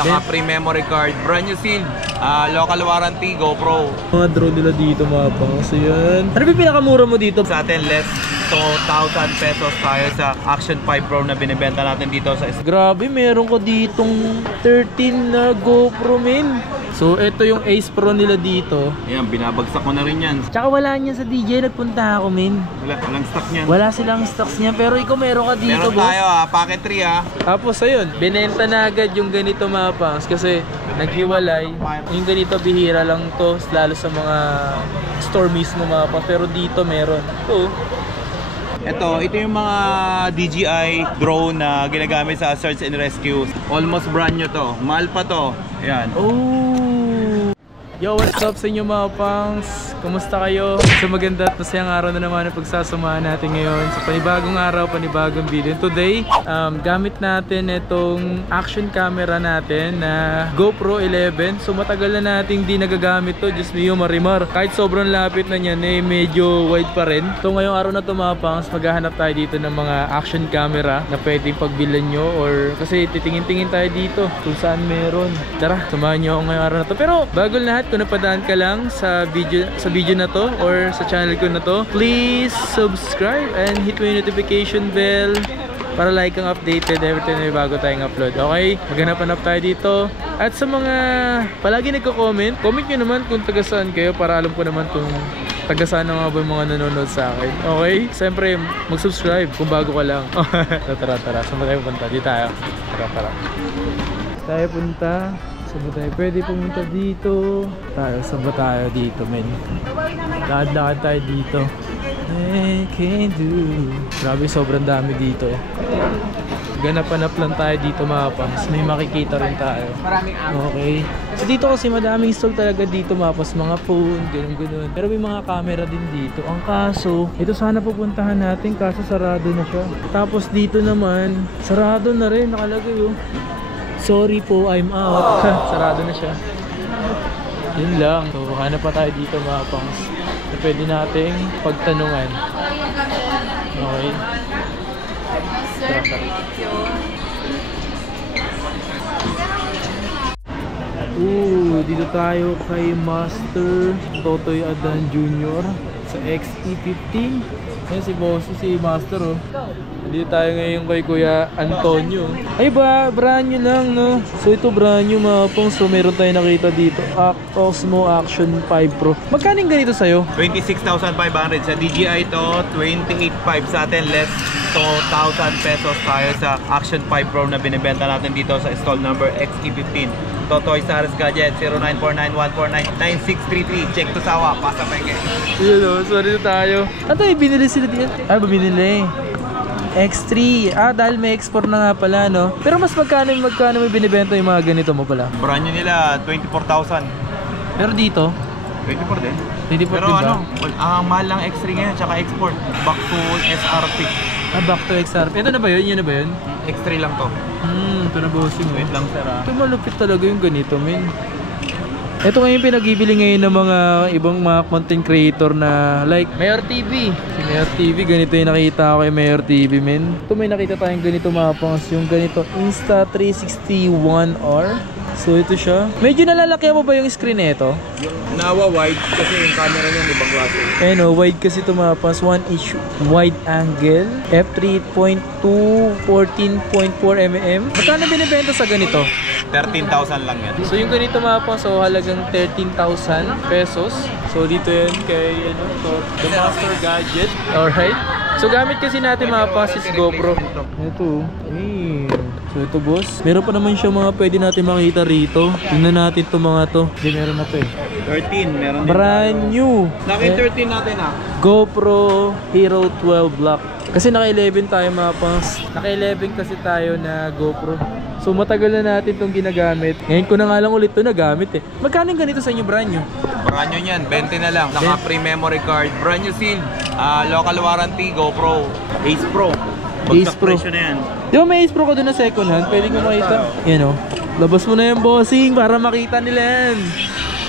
Naka free memory card, brand new seal, local warranty, GoPro. Mga drone nila dito mga pang. So yan. Ano ba pinakamura mo dito? Sa atin, less 2,000 pesos tayo sa Action 5 Pro na binibenta natin dito sa Grabe, meron ko ditong 13 na GoPro men. So ito yung Ace Pro nila dito. Ayan, binabagsak ko na rin yan. Tsaka wala niyan sa DJ, nagpunta ako men. Walang stock niyan. Wala silang stocks niyan, pero ikaw meron ka dito. Meron tayo packet 3 Tapos ayun, binenta na agad yung ganito mga pangs kasi naghiwalay. Yung ganito bihira lang to, lalo sa mga store mismo mga pangs. Pero dito meron. Ito yung mga DJI drone na ginagamit sa search and rescue. Almost brand new to. Mahal pa to. Ayan. Yo, what's up sa inyo mga pangs? Kumusta kayo? So maganda at masayang araw na naman ang pagsasamahan natin ngayon sa panibagong araw, panibagong video. Today, gamit natin itong action camera natin na GoPro 11. So matagal na nating di nagagamit to, just me marimar. Kahit sobrang lapit na niyan, medyo wide pa rin. So ngayong araw na to mga pangs, maghahanap tayo dito ng mga action camera na pwedeng pagbilan nyo or kasi titingin-tingin tayo dito kung saan meron. Tara, samahan nyo ako ngayong araw na to. Pero bago lahat, kung napadaan ka lang sa video na to or sa channel ko na to, please subscribe and hit mo yung notification bell para like ang updated every time may bago tayong upload. Okay? Maghanap-hanap tayo dito. At sa mga palagi nagko-comment, comment nyo naman kung taga saan kayo para alam ko naman kung taga saan na mga ba yung mga nanonood sa akin. Okay? Siyempre, mag-subscribe kung bago ka lang. Tara. Saan ba tayo punta? Di tayo. Tara. Tayo punta. Saan ba tayo? Pwede pumunta dito. Saan ba tayo dito, men? Lakad-lakad tayo dito. I can do. Grabe, sobrang dami dito. Ganap-ganap lang tayo dito mga pangs. May makikita rin tayo. Okay. So dito kasi madaming stall talaga dito mga pangs. Mga phone, ganun. Pero may mga camera din dito. Ang kaso, ito sana pupuntahan natin kaso sarado na siya. Tapos dito naman, sarado na rin. Nakalagay oh. Sorry po, I'm out. Sarado na siya. Yun lang. So, hanap pa tayo dito mga pangs na pwede nating pagtanungan. Okay. Tara. Dito tayo kay Master Totoy Adan Jr. sa XE15. Ayan si boss, si Master oh. Dito tayo ngayon kay Kuya Antonio. Ay ba, brand new lang no. So ito brand new mga pong. So meron tayo nakita dito, Osmo Action 5 Pro. Magkano yung ganito sa'yo? 26,500 sa DJI to, 28,500 sa atin, less 2,000 pesos tayo sa Action 5 Pro na binibenta natin dito sa stall number XE15. Totoy Saras Gadget 0949-149-9633. Check to sawa, pasa peke. Yun o, so dito tayo. Ano yung binili sila dito? Ay, binili X3. Dahil may export na nga pala, no? Pero mas magkano may binibenta yung mga ganito mo pala? Brand new nila, 24,000. Pero dito? 24 din. 24 pero din ba? Mahal lang X3 ngayon, tsaka export. Back to SRP. Back to XRP. Ito na ba yun? Yun na ba yun? X3 lang to. Ito na bossing. Wait lang sir. Ito malupit talaga yung ganito, men. Ito ngayon pinag-ibili ngayon ng mga ibang mga content creator na like Mayor TV. Si Mayor TV, ganito yung nakita ko kay Mayor TV, men. Ito may nakita tayong ganito mga pangas, yung ganito Insta360 1R. So ito siya. Medyo nalalaki mo ba yung screen nito? Nawa wide kasi yung camera niya ibang klase. Wide kasi ito mga pangas, 1-inch wide angle, f3.2 14.4 mm. Magkano binibenta sa ganito? 13,000 lang yan. So yung ganito mga pangas, so halagang 13,000 pesos. So dito yan kay The Master Gadget. Alright. So gamit kasi natin mga pangas is GoPro. Ito. So ito boss, meron pa naman siya mga pwede natin makita rito. Tingnan natin itong mga to. Hindi, meron na to 13, meron din. Brand new. Naki 13 natin GoPro Hero 12 Black. Kasi naka 11 tayo mga pangs. Naka 11 kasi tayo na GoPro. So matagal na natin itong ginagamit. Ngayon ko na nga lang ulit ito nagamit Magkano yung ganito sa inyo brand new? Brand new yan, 20 na lang. Naka free memory card, brand new seal, local warranty, GoPro, Ace Pro. Ace Pro. Presyo na yan. Di ba may Ace Pro ka doon na second hand? Pwede ko makita. Yan labas mo na yung bossing para makita nila yan.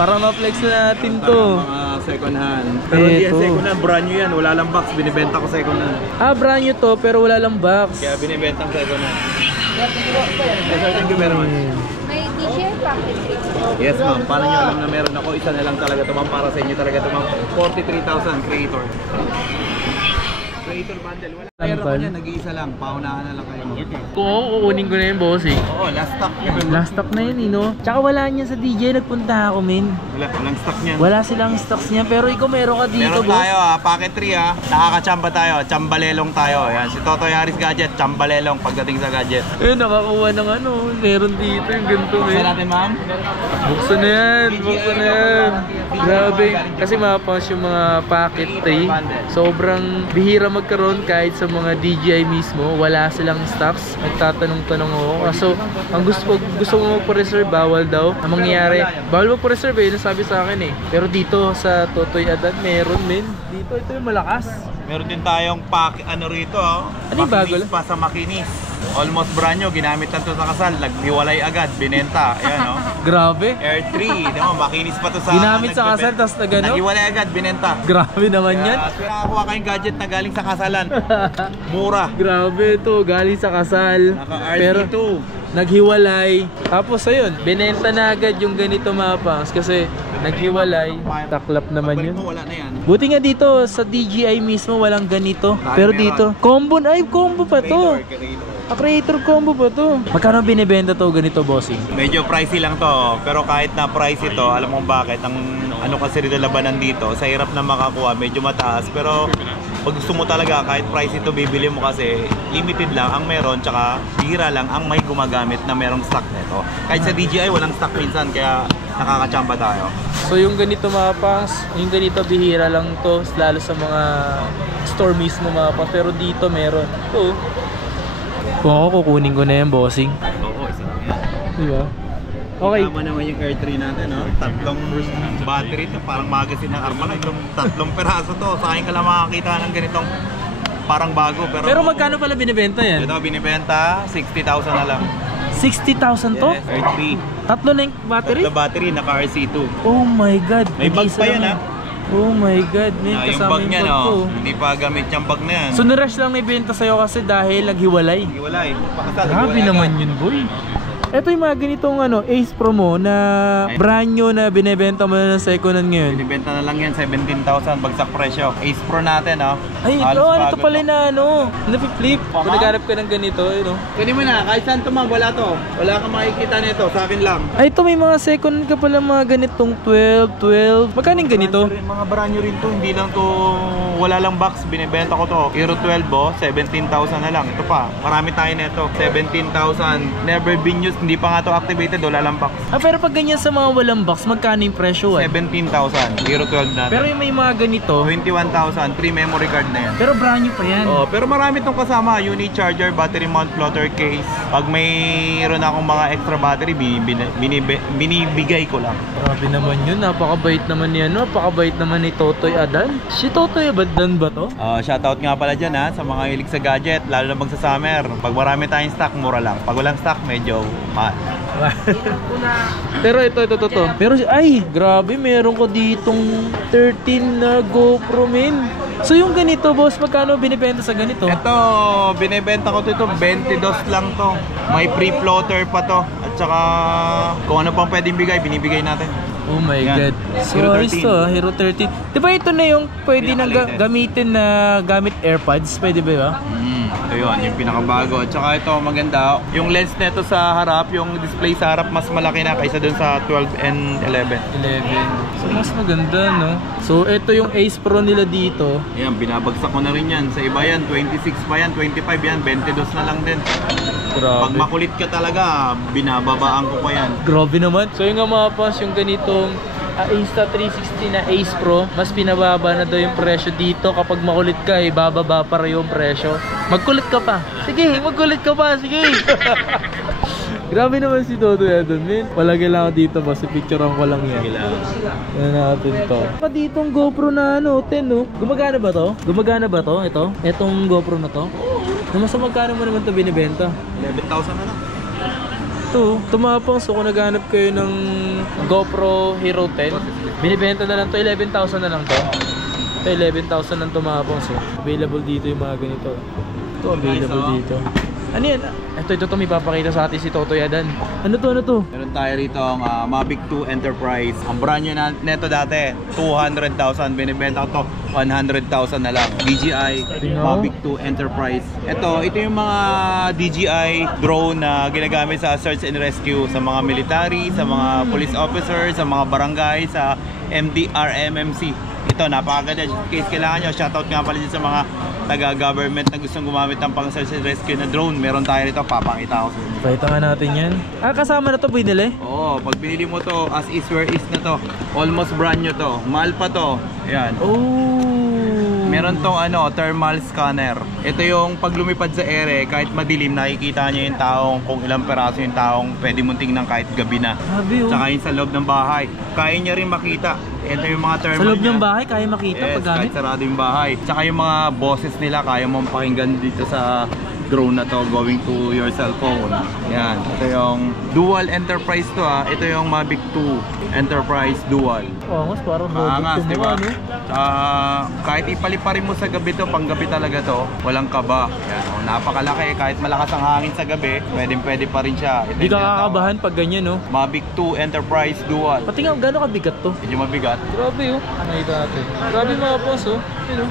Para ma-flex na natin to. Mga second hand. Pero hindi yan second hand, brand new yan. Wala lang box, binibenta ko second hand. Brand new to pero wala lang box. Kaya binibenta ko second hand. Thank you very much. May Yes ma'am, paano nyo alam na meron ako? Isa na lang talaga ito ma'am, para sa inyo talaga ito ma'am. 43,000 creator. Creator bundle, wala. Meron ko niya, nag-iisa lang, paunahan na lang kayo. Oo, kukunin ko na yun, bossing. Oo, last stock niya. Last stock na yun, no? Tsaka wala niya sa DJ, nagpunta ako, min. Walang stock niyan. Wala silang stocks niya, pero ikaw meron ka dito, Meron boss. tayo packet 3 nakakachamba tayo, chambalelong tayo. Yan, si Totoy Harris Gadget, chambalelong pagdating sa gadget. Nakakuha ng ano, meron dito yung ganito, Buksan min. natin ma'am. Buksan na yan, buksan na yan. Grabe, kasi mapas yung mga packet 3. Sobrang bihira magkaroon kahit sa mga DJI mismo, wala silang stocks. Nagtatanong-tanong ako. So, ang gusto mo magpa-reserve, bawal daw. Ang mangyayari, bawal magpa-reserve eh, nasabi sa akin eh. Pero dito sa Totoy Adan, meron min. Dito, ito yung malakas. Meron din tayong ano rito, Ano yung bago makinis pa sa makinis. Almost brand new, ginamit lang to sa kasal, naghiwalay agad, binenta. Ayan Grabe. Air 3, di mo, makinis pa to sa... Ginamit sa kasal, tapos nagano? Naghiwalay agad, binenta. Grabe naman yan. Kaya nakakuha kayong gadget na galing sa kasalan. Mura. Grabe to, galing sa kasal. Pero Naka-RC2. naghiwalay. Tapos ayun, binenta na agad yung ganito mapangs kasi naghiwalay. Taklap naman Pagbalik yun. mo, wala na yan. Buti nga dito sa DJI mismo walang ganito. Pero dito, combo na, ay combo pa to. Creator combo pa to. Magkano binibenta to ganito, bossing? Medyo pricey lang to, pero kahit na pricey to, alam mo bakit, ang ano kasi rito labanan dito, sa hirap na makakuha, medyo mataas, pero pag gusto mo talaga, kahit pricey to, bibili mo kasi limited lang ang meron, tsaka bihira lang ang may gumagamit na merong stock nito. Kahit sa DJI, walang stock minsan, kaya nakakachamba tayo. So yung ganito mapangs, yung ganito bihira lang to, lalo sa mga store mismo mapangs, pero dito meron. Oo. Kung ako, kukunin ko na yan, bossing. Oo, isa lang yan. Diba? Okay. Tama naman yung Air 3 natin, no? Tatlong battery to, parang magazine ng Armalite. Tatlong peraso to, sa akin ka lang makakita ng ganitong parang bago. Pero magkano pala binibenta yan? Ito, binibenta, 60,000 na lang. 60,000 to? Yes, Air 3. Tatlo na yung battery? Tatlo battery, naka-RC2. Oh my god. May bag Nag-isa pa yan, lang. Oh my god, man. Yung Kasama bag yung niya, bag ko. no? Hindi pa gamit yung bag na yan. So nirush lang na ibenta sa'yo kasi dahil naghiwalay. Wala eh. Pakasal, Grabe hiwalay naman agad. yun, boy. Ito yung mga ganitong Ace Pro mo na brand new na binibenta mo na ng second hand ngayon. Binibenta na lang yan, 17,000 bagsak presyo. Ace Pro natin, no? Ay, ito, Halos ito bago pala to. na napip-flip. Kung naghanap ka ng ganito, Pwede mo na, kahit saan to ma'am, wala to. Wala kang makikita nito, sa akin lang. Ay, ito may mga second hand ka pala mga ganitong 12. Magkano yung ganito? Mga brand new rin to, hindi lang to, wala lang box, binibenta ko to. Euro 12 17,000 na lang. Ito pa, marami tayo nito. 17,000, never been used, hindi pa nga to activated, wala lang box. Pero pag ganyan sa mga walang box, magkano yung presyo? 17,000, Euro 12 natin. Pero yung may mga ganito, 21,000, 3 memory card na yan. pero brand new pa yan. Oh, pero marami tong kasama, unit charger, battery mount, plotter case. Pag mayroon akong mga extra battery, binibigay ko lang. Grabe naman yun, napakabait naman ni napakabait naman ni Totoy Adan. Si Totoy Adan ba to? Shoutout nga pala dyan sa mga hilig sa gadget, lalo na pag sa summer. Pag marami tayong stock, mura lang. Pag walang stock, medyo mahal. Pero ito. Pero ay, grabe, meron ko ditong 13 na GoPro min. So yung ganito, boss, magkano binibenta sa ganito? Ito, binibenta ko to 22 lang to. May pre-floater pa to. At saka, kung ano pang pwedeng bigay, binibigay natin. Oh my Yan. god. So Hero ayos 13. to, Hero 13. Diba ito na yung pwede nang Pinaka-latest. gamitin na gamit AirPods? Pwede ba ba? Ito yun, yung pinakabago. At saka ito, maganda. Yung lens nito sa harap, yung display sa harap, mas malaki na kaysa dun sa 12 and 11. 11. So mas maganda, no? So ito yung Ace Pro nila dito. Ayan, binabagsak ko na rin yan. Sa iba yan, 26 pa yan, 25 yan, 22 na lang din. Pag Grabe. makulit ka talaga, binababaan ko pa yan. Grabe naman. So yung nga mga pas, yung ganitong Insta360 na Ace Pro, mas pinababa na daw yung presyo dito. Kapag makulit ka, bababa pa rin yung presyo. Magkulit ka pa. Sige, magkulit ka pa. Sige. Grabe naman si Totoy Adan, man. Wala kailangan dito, boss. Picturean ko lang yan. Yan natin to. Pa ditong GoPro na 10, no? Gumagana ba to? Gumagana ba to? Ito? Etong GoPro na to? Namasa magkano mo naman to binibenta? 11,000 na lang. Ito, tumapang. So kung naghanap kayo ng GoPro Hero 10, binibenta na lang to, 11,000 na lang to. Ito 11,000 ang tumapang. So available dito yung mga ganito. Ito available dito. Ano yan? Ito may papakita sa atin si Totoy Adan. Ano to? Meron tayo rito ang Mavic 2 Enterprise. Ang brand new neto dati, 200,000. Binibenta ko to, 100,000 na lang. DJI Mavic 2 Enterprise. Ito yung mga DJI drone na ginagamit sa search and rescue sa mga military, sa mga police officers, sa mga barangay, sa MDRMMC. Ito, napakaganda. Case kailangan nyo, shoutout nga pala din sa mga taga-government na gustong gumamit ng pang search and rescue na drone. Meron tayo rito, papakita ko sa inyo. Pakita nga natin yan. Kasama na to binili? Oo, pag binili mo to, as is where is na to. Almost brand new to. Mahal pa to. Ayan. Oh. Meron tong thermal scanner. Ito yung pag lumipad sa ere, kahit madilim, nakikita niya yung taong, kung ilang peraso yung taong pwede mong tingnan kahit gabi na. Grabe, oh. Tsaka yung sa loob ng bahay. Kaya niya rin makita. Ito yung mga thermal Sa loob niya. ng bahay, kaya makita Yes, pag gamit? kahit sarado yung bahay. Tsaka yung mga boses nila, kaya mong pakinggan dito sa drone na to going to your cellphone. Yan. Ito yung dual enterprise to Ito yung Mavic 2 Enterprise Dual. Mas parang Maangas, robot di ba? no? Kahit ipaliparin mo sa gabi to, panggabi talaga to, walang kaba. Yan. Napakalaki. Kahit malakas ang hangin sa gabi, pwede pa rin siya. Ito Hindi ka yung kakabahan pag ganyan, no? Mavic 2 Enterprise Dual. Pati nga, gano'n kabigat to? Medyo mabigat. Grabe, oh. Nakita natin. Grabe mga boss, oh. Yun, oh.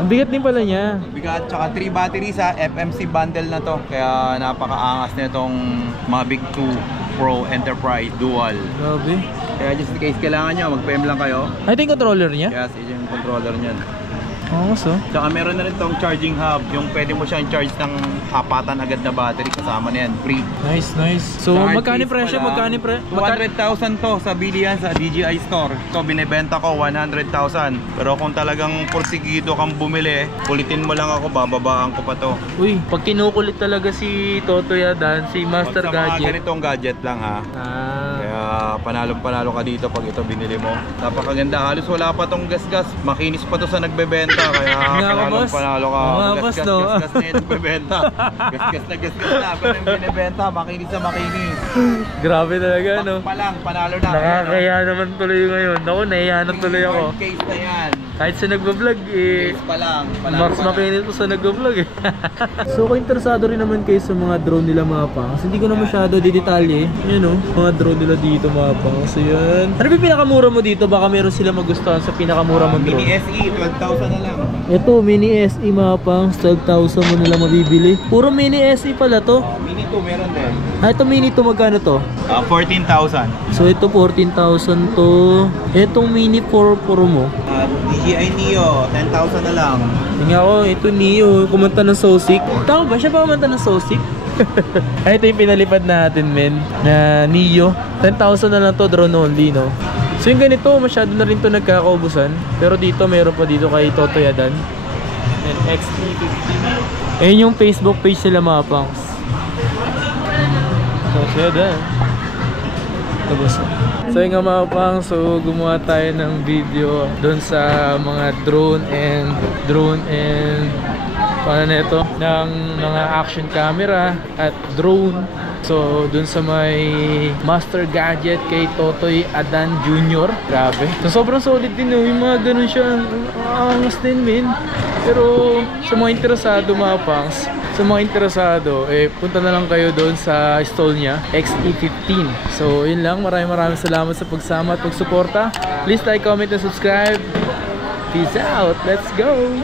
Ang bigat din pala niya. Bigat, tsaka 3 batteries FMC bundle na to. Kaya napakaangas na itong Mavic 2 Pro Enterprise Dual. Grabe. Kaya just in case kailangan nyo, mag-PM lang kayo. Ito yung controller niya? Yes, ito yung controller niyan. So? Tsaka meron na rin tong charging hub. Yung pwede mo siyang charge ng apatan agad na battery. Kasama na yan, free. Nice. So, Sa magkano hardcase presyo? pala, Magkano 200,000 to sa bilihan sa DJI Store. So, binibenta ko 100,000. Pero kung talagang porsigido kang bumili, kulitin mo lang ako, bababaan ko pa to. Uy, pag kinukulit talaga si Totoy Adan, si Master Sa mga Gadget. ganitong gadget lang Kaya panalo ka dito pag ito binili mo. Napakaganda. Halos wala pa tong gas-gas. Makinis pa to sa nagbebenta. Kaya panalo ka. Gas-gas na yung nagbebenta. Gas-gas na. Pero yung binibenta, makinis na makinis. Grabe talaga, no? Pa lang, panalo na. Nakakaya naman tuloy ngayon. Ako, nahiyanan tuloy ako. Case na yan. Kahit sa nagbablog, Case pa lang. Max makinis po sa nagbablog eh. So kung interesado rin naman kayo sa mga drone nila mga pangs, hindi ko na masyado didetalye. Yan o, mga drone nila dito mga pangs. So yan. Ano ba yung pinakamura mo dito? Baka meron sila magustuhan sa pinakamura mong drone. Mini SE, 12,000 na lang. Ito, Mini SE mga pangs, 12,000 mo nila mabibili. Puro Mini SE pala to. Mini 2 meron din. Ito Mini 2 magkano to? 14,000. So ito 14,000 to. Itong Mini 4 Pro mo. DJI Neo, 10,000 na lang. Tingnan ko, ito Neo, kumanta ng Sosik. Tama ba? Siya pa kumanta ng Sosik? Ay, ito yung pinalipad natin, men, na Neo. 10,000 na lang to, drone only, no? So yung ganito, masyado na rin to nagkakaubusan. Pero dito, meron pa dito kay Totoy Adan. And XT50. Ayun yung Facebook page nila mga pangs. Totoy Adan. Tapos so yun nga mga pang, so gumawa tayo ng video doon sa mga drone and paano na ito, ng mga action camera at drone. So doon sa may Master Gadget kay Totoy Adan Jr. Grabe. So sobrang solid din, no? Yung mga ganun siya, angas din, men. Pero sa mga interesado mga pangs, sa mga interesado, punta na lang kayo doon sa stall niya, XT15. So yun lang, maraming salamat sa pagsama at pagsuporta. Please like, comment, and subscribe. Peace out. Let's go.